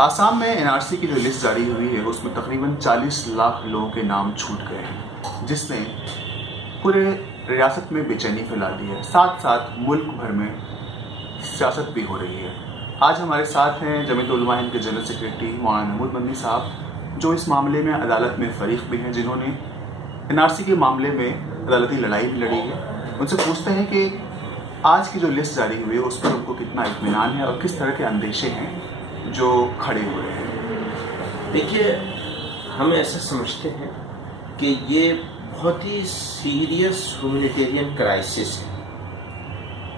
آسام میں NRC کی جو لسٹ جاری ہوئی ہے اس میں تقریباً 40 لاکھ لوگوں کے نام چھوٹ گئے ہیں، جس نے پورے ریاست میں بے چینی پھیلا دی ہے، ساتھ ساتھ ملک بھر میں سیاست بھی ہو رہی ہے۔ آج ہمارے ساتھ ہیں جمعیت علماء ہند کے جنرل سیکریٹری مولانا محمود مدنی صاحب، جو اس معاملے میں عدالت میں فریق بھی ہیں، جنہوں نے NRC کے معاملے میں عدالتی لڑائی بھی لڑی ہے۔ ان سے پوچھتے ہیں کہ آج کی جو لسٹ جاری ہوئی ہے اس پر ان کو کتنا اطمینان ہے اور کس طرح کے اندیشے ہیں جو کھڑے ہوئے ہیں۔ دیکھیے، ہم ایسا سمجھتے ہیں کہ یہ بہت ہی سیریس ہیومینیٹیرین کرائسس ہے،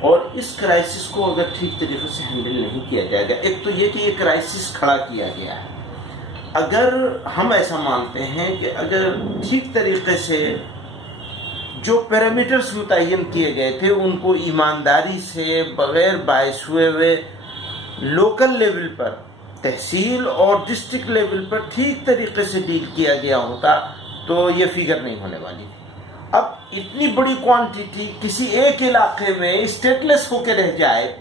اور اس کرائسس کو اگر ٹھیک طریقے سے ہینڈل نہیں کیا جائے گا، ایک تو یہ کہ یہ کرائسس کھڑا کیا گیا ہے، اگر ہم ایسا مانتے ہیں کہ اگر ٹھیک طریقے سے جو پیرامیٹرز متعین کیے گئے تھے ان کو ایمانداری سے بغیر باعث ہوئے لوکل لیول پر، تحصیل اور ڈسٹرکٹ لیول پر ٹھیک طریقے سے ڈیل کیا گیا ہوتا تو یہ فگر نہیں ہونے والی تھی۔ اب اتنی بڑی کوانٹیٹی کسی ایک علاقے میں اسٹیٹ لیس ہو کے رہ جائے،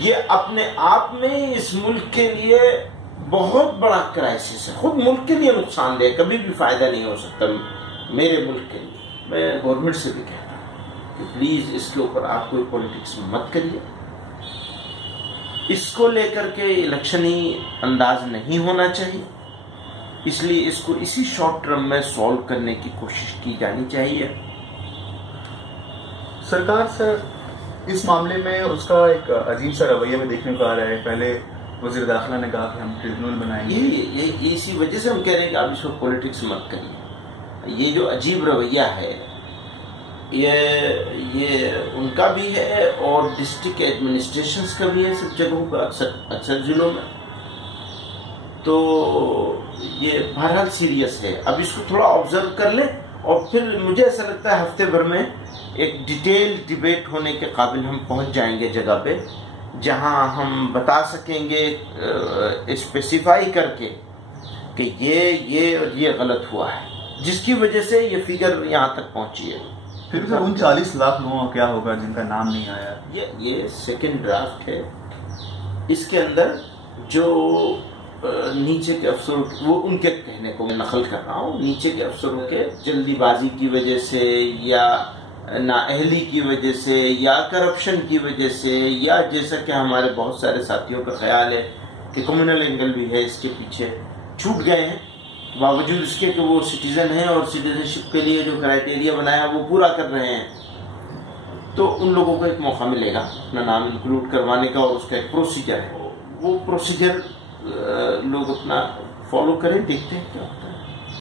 یہ اپنے آپ میں اس ملک کے لیے بہت بڑا کرائسس ہے، خود ملک کے لیے نقصان دہ، کبھی بھی فائدہ نہیں ہو سکتا میرے ملک کے لیے۔ میں گورنمنٹ سے بھی کہتا ہوں کہ پلیز اس کے اوپر آپ کوئی پولیٹکس مت کریے، اس کو لے کر کے الیکشنی انداز نہیں ہونا چاہیے، اس لیے اس کو اسی شارٹ ٹرم میں سالو کرنے کی کوشش کی جانی چاہیے۔ سرکار سر اس معاملے میں اس کا ایک عجیب سا رویہ میں دیکھنے کو آ رہا ہے۔ پہلے وزیر داخلہ نے کہا کہ ہم ٹریبیونل بنائیں گے، یہ اسی وجہ سے ہم کہہ رہے ہیں کہ آپ اس کو پولیٹکس مت کریے۔ یہ جو عجیب رویہ ہے یہ ان کا بھی ہے اور ڈسٹرکٹ ایڈمنسٹریشنز کا بھی ہے سب جگہوں پر، اکثر ضلعوں میں، تو یہ بہرحال سیریس ہے۔ اب اس کو تھوڑا آبزرو کر لیں، اور پھر مجھے ایسا لگتا ہے ہفتے بھر میں ایک ڈیٹیل ڈیبیٹ ہونے کے قابل ہم پہنچ جائیں گے جگہ پہ، جہاں ہم بتا سکیں گے اسپیسیفائی کر کے کہ یہ اور یہ غلط ہوا ہے، جس کی وجہ سے یہ فگر یہاں تک پہنچی ہے۔ پھر سر ان 40 لاکھ لوگوں کا کیا ہوگا جن کا نام نہیں آیا؟ یہ سیکنڈ ڈرافٹ ہے، اس کے اندر جو نیچے کے افسروں، وہ ان کے کہنے کو میں نقل کر رہا ہوں، نیچے کے افسروں کے جلدی بازی کی وجہ سے یا نااہلی کی وجہ سے یا کرپشن کی وجہ سے، یا جیسا کہ ہمارے بہت سارے ساتھیوں کا خیال ہے کہ کمیونل اینگل بھی ہے اس کے پیچھے، چھوٹ گئے ہیں، باوجود اس کے کہ وہ سٹیزن ہیں اور سٹیزن شپ کے لیے جو کرائٹیریا بنایا وہ پورا کر رہے ہیں، تو ان لوگوں کو ایک موقع ملے گا اپنا نام انکلوڈ کروانے کا، اور اس کا ایک پروسیجر ہے، وہ پروسیجر لوگ اپنا فالو کریں، دیکھتے ہیں کیا ہوتا ہے۔